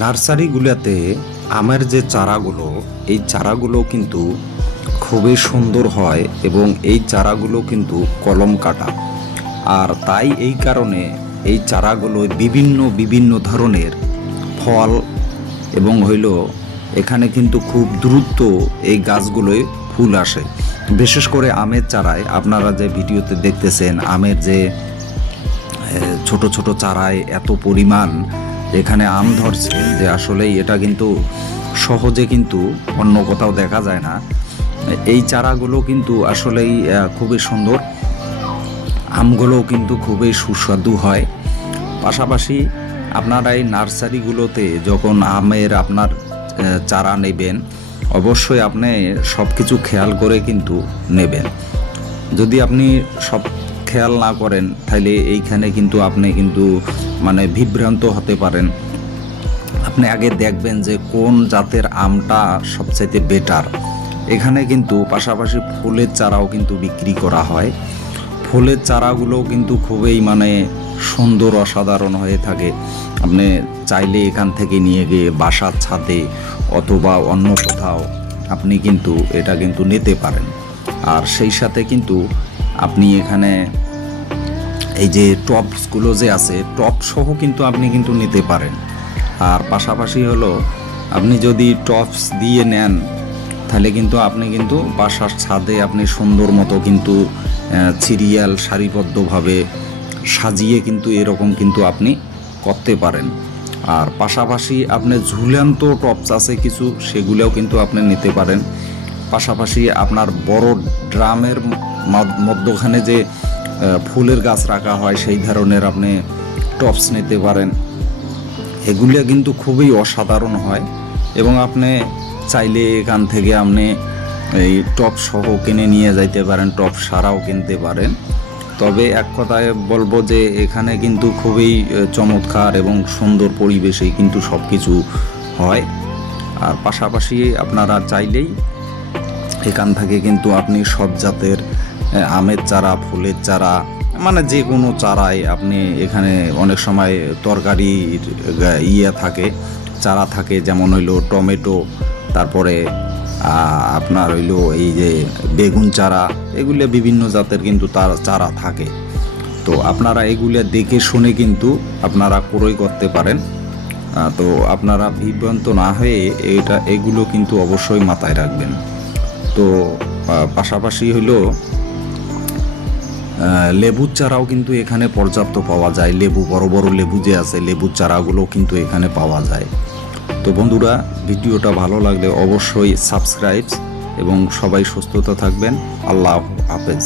নার্সারিগুলোতে আমের যে চারাগুলো, এই চারাগুলো কিন্তু খুবই সুন্দর হয় এবং এই চারাগুলো কিন্তু কলম কাটা। আর তাই এই কারণে এই চারাগুলো বিভিন্ন বিভিন্ন ধরনের ফল এবং এখানে কিন্তু খুব দ্রুত এই গাছগুলোয় ফুল আসে। বিশেষ করে আমের চারায় আপনারা যে ভিডিওতে দেখতেছেন, আমের যে ছোট ছোট চারায় এত পরিমাণ এখানে আম ধরছে যে আসলেই এটা কিন্তু সহজে কিন্তু অন্য কোথাও দেখা যায় না। এই চারাগুলো কিন্তু আসলেই খুবই সুন্দর, আমগুলোও কিন্তু খুবই সুস্বাদু হয়। পাশাপাশি আপনারা এই নার্সারিগুলোতে যখন আমের আপনার চারা নেবেন, অবশ্যই আপনি সব কিছু খেয়াল করে কিন্তু নেবেন। যদি আপনি সব খেয়াল না করেন তাহলে এইখানে কিন্তু আপনি কিন্তু বিভ্রান্ত হতে পারেন। আপনি আগে দেখবেন যে কোন জাতের আমটা সবচাইতে বেটার। এখানে কিন্তু পাশাপাশি ফুলের চারাও কিন্তু বিক্রি করা হয়। ফুলের চারাগুলোও কিন্তু খুবই সুন্দর, অসাধারণ হয়ে থাকে। আপনি চাইলে এখান থেকে নিয়ে গিয়ে বাসার ছাদে অথবা অন্য কোথাও আপনি কিন্তু এটা কিন্তু নিতে পারেন। আর সেই সাথে কিন্তু আপনি এখানে এই যে টপসগুলো যে আছে, টপ সহ কিন্তু আপনি কিন্তু নিতে পারেন। আর পাশাপাশি আপনি যদি টপস দিয়ে নেন তাহলে কিন্তু আপনি কিন্তু বাসার ছাদে আপনি সুন্দর মতো কিন্তু সিরিয়াল সারিবদ্ধভাবে সাজিয়ে কিন্তু এরকম কিন্তু আপনি করতে পারেন। আর পাশাপাশি আপনি ঝুলন্ত টপস আছে কিছু, সেগুলোও কিন্তু আপনি নিতে পারেন। পাশাপাশি আপনার বড় ড্রামের মধ্যখানে যে ফুলের গাছ রাখা হয় সেই ধরনের আপনি টপস নিতে পারেন। এগুলো কিন্তু খুবই অসাধারণ হয় এবং আপনি চাইলে এখান থেকে আপনি এই টপ সহ কিনে নিয়ে যাইতে পারেন, টপ সারাও কিনতে পারেন। তবে এক কথায় বলবো যে এখানে কিন্তু খুবই চমৎকার এবং সুন্দর পরিবেশেই কিন্তু সব কিছু হয়। আর পাশাপাশি আপনারা চাইলেই এখান থেকে কিন্তু আপনি সব জাতের আমের চারা, ফুলের চারা, যে কোনো চারাই আপনি এখানে অনেক সময় তরকারির থাকে, চারা থাকে, যেমন টমেটো, তারপরে আপনার এই যে বেগুন চারা, এগুলো বিভিন্ন জাতের কিন্তু তার চারা থাকে। তো আপনারা এগুলো দেখে শুনে কিন্তু আপনারা ক্রয় করতে পারেন। তো আপনারা বিভ্রান্ত না হয়ে এগুলো কিন্তু অবশ্যই মাথায় রাখবেন। তো পাশাপাশি লেবুর চারাও কিন্তু এখানে পর্যাপ্ত পাওয়া যায়। লেবু, বড় বড় লেবু যে আছে, লেবুর চারাগুলো কিন্তু এখানে পাওয়া যায়। তো বন্ধুরা, ভিডিওটা ভালো লাগলে অবশ্যই সাবস্ক্রাইব এবং সবাই সুস্থতা থাকবেন। আল্লাহ হাফেজ।